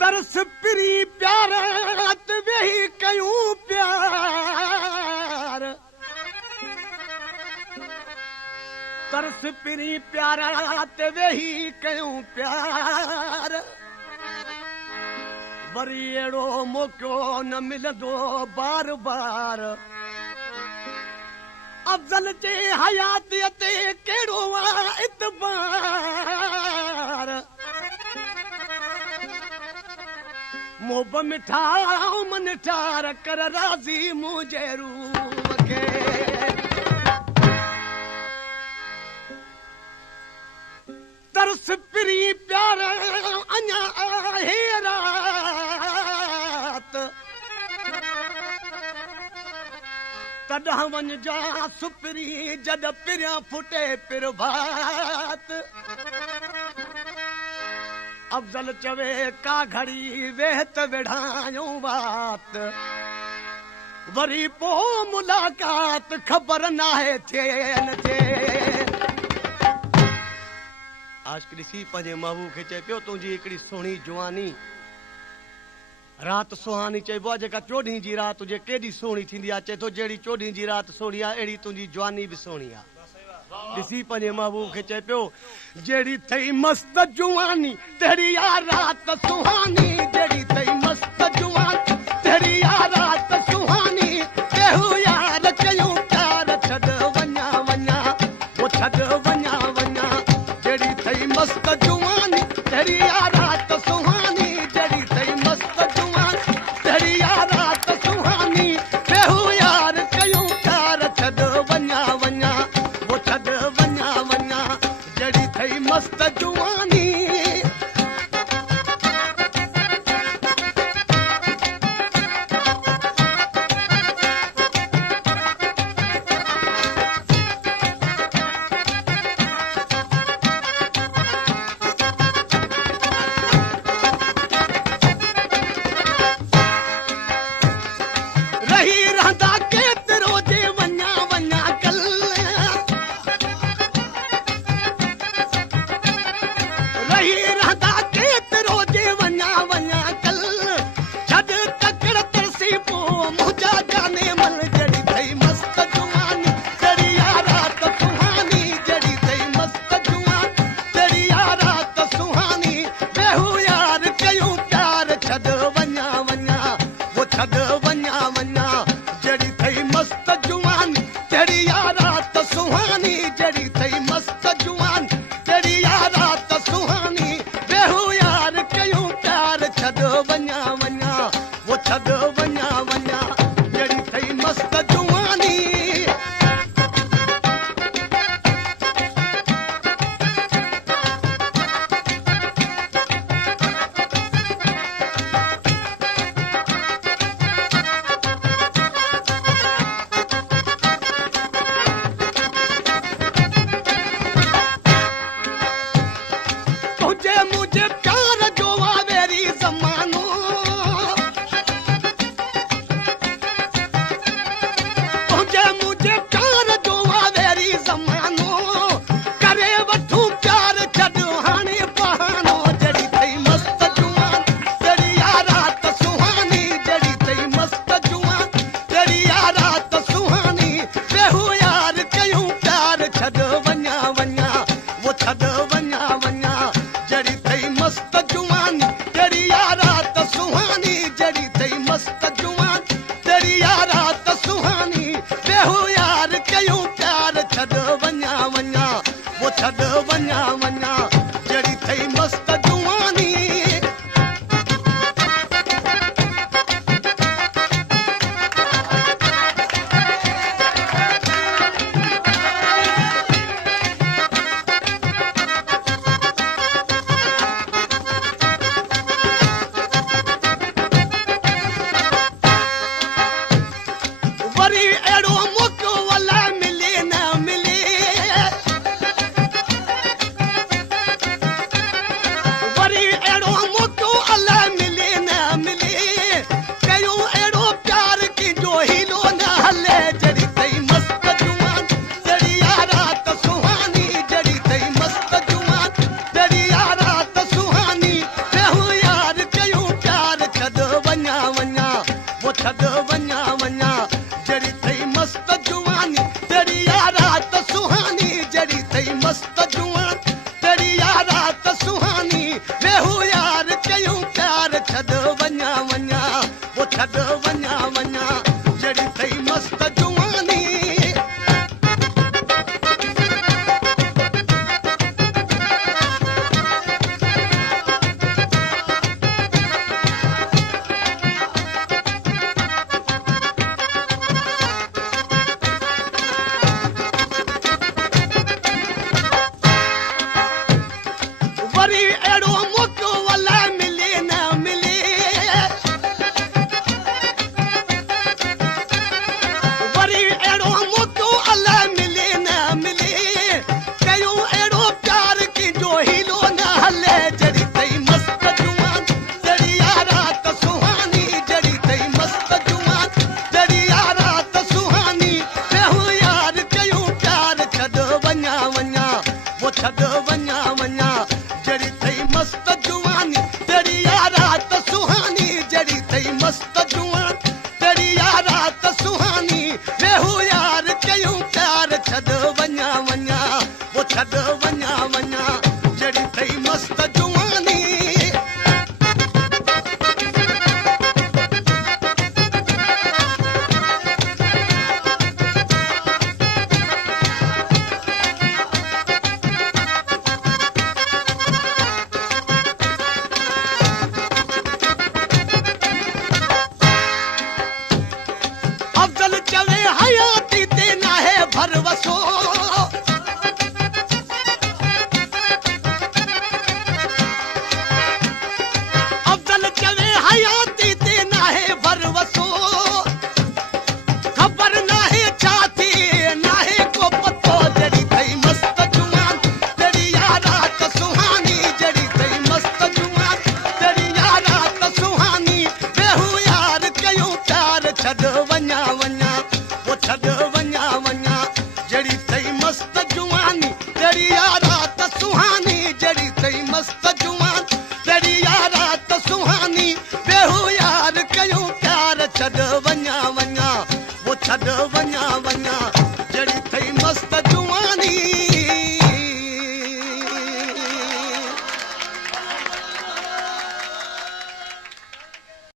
तरस पिरी प्यार वेही कयूं प्यार तरस पिरी प्यार वेही कयूं प्यार वरी अहिड़ो मौक़ो न मिलंदो बार बार अफ़ज़ल जे हयातीअ ते कहिड़ो आहे इतबार मोब मिठा मन ठार कर राज़ी मुंहिंजे रूह खे तरस पिरी प्यार अञा आहे रात तॾहिं वञ जा सुपरी जॾ पिरियां फुटे पिर भात अफ़ज़ल चवे का घड़ी वेह त वेढ़ायूं बात वरी पोइ मुलाक़ात ख़बर नाहे थिए न थिए आशिक़ ॾिसी पंहिंजे महबूब खे चए पियो तुंहिंजी हिकिड़ी सुहिणी जुवानी राति सुहानी चइबो आहे जेका चोॾहीं जी राति हुजे केॾी सुहिणी थींदी आहे चए थो जहिड़ी चोॾहीं जी राति सुहिणी आहे अहिड़ी तुंहिंजी जुवानी बि सुहिणी आहे ॾिसी पंहिंजे महबूब खे चए पियो जहिड़ी अथई मस्त जुवानी तहिड़ी आ राति सुहानी जहिड़ी अथई मस्त जुवानी तहिड़ी आ राति सुहानी केहू यार कयूं प्यार छॾ वञा वञा वो छॾ वञा वञा जहिड़ी अथई मस्त जुवानी तहिड़ी आ राति सुहानी जहिड़ी अथई मस्त जुवानी तहिड़ी आ राति सुहानी केहू यार कयूं प्यार छॾ वञा वञा मस्त जुवानी रही रहंदा केतिरो जे वञा वञा कल रही रहंदा केतिरो जे वञा वञा कल छॾ तकड़ तरसी पोइ मुंहिंजा गाने मल जहिड़ी अथई मस्त जुवानी तहिड़ी आ राति सुहानी जहिड़ी अथई मस्त जुवानी तहिड़ी आ राति सुहानी बेहू यार कयूं प्यार छॾ वञा वञा वो छॾ वञा वञा जहिड़ी अथई मस्त जुवानी तहिड़ी आ राति सुहानी जहिड़ी अथई मस्त जुवानी तहिड़ी आ राति सुहानी बेहू यार कयूं प्यार छॾ वञा वञा वो छॾ वञा वञा जहिड़ी अथई मस्त जुवानी तुझे मुझे प्यार जो आवेरी ज़मानो तुझे मुझे प्यार जो आवेरी ज़मानो करे वठूं प्यार छॾ हाणे बहानो जहिड़ी अथई मस्त जुवानी तहिड़ी आ राति सुहानी जहिड़ी अथई मस्त जुवानी तहिड़ी आ राति सुहानी बेहू यार कयूं प्यार छॾ वञा वञा वो छॾ वञा वञा जहिड़ी अथई मस्त जुवानी तहिड़ी आ राति सुहानी जहिड़ी अथई मस्त जुवानी तहिड़ी आ राति सुहानी बेहू यार कयूं प्यार छॾ वञा वञा वो छॾ वञा वञा जहिड़ी अथई मस्त जुवानी छॾ वञा वञा जड़ी थई मस्त जुवानी तेरी यारात सुहानी जड़ी थई मस्त जुवानी तेरी यारात सुहानी वेहू यार कयूं प्यार छॾ वञा वञा वो छॾ वञा वञा जड़ी थई मस्त जुवानी वरी अहिड़ो मौक़ो अलाए मिले न मिले वरी अहिड़ो मौक़ो अलाए मिले न मिले कयूं अहिड़ो प्यार की जो हीलो न हले जड़ी थई मस्त जुवान तेरी यारात सुहानी जड़ी थई मस्त जुवान तेरी यारात सुहानी वेहू यार कयूं प्यार छॾ वञा वञा वो छॾ वञा वञा जड़ी थई मस्त जुवानी तेरी यारात सुहानी जड़ी थई मस्त जुवान तेरी यारात सुहानी वेहू यार कयूं प्यार छॾ वञा वञा वो छॾ वञा वञा जड़ी थई मस्त जुवानी अफजल चवे हयाती ते नाहे भरवसो अफजल चवे हयाती ते नाहे भरवसो खबर नाहे छा थी नाहे को पतो जड़ी थई मस्त जुवान तेरी यारात सुहानी जड़ी थई मस्त जुवान तेरी यारात सुहानी वेहू यार कयूं प्यार छॾ वञा वञा वो छॾ वञा वञा जड़ी थई मस्त जुवानी तेरी यारात सुहानी जड़ी थई मस्त जुवान तेरी यारात सुहानी वेहू यार कयूं प्यार छॾ वञा वञा वो छॾ वञा वञा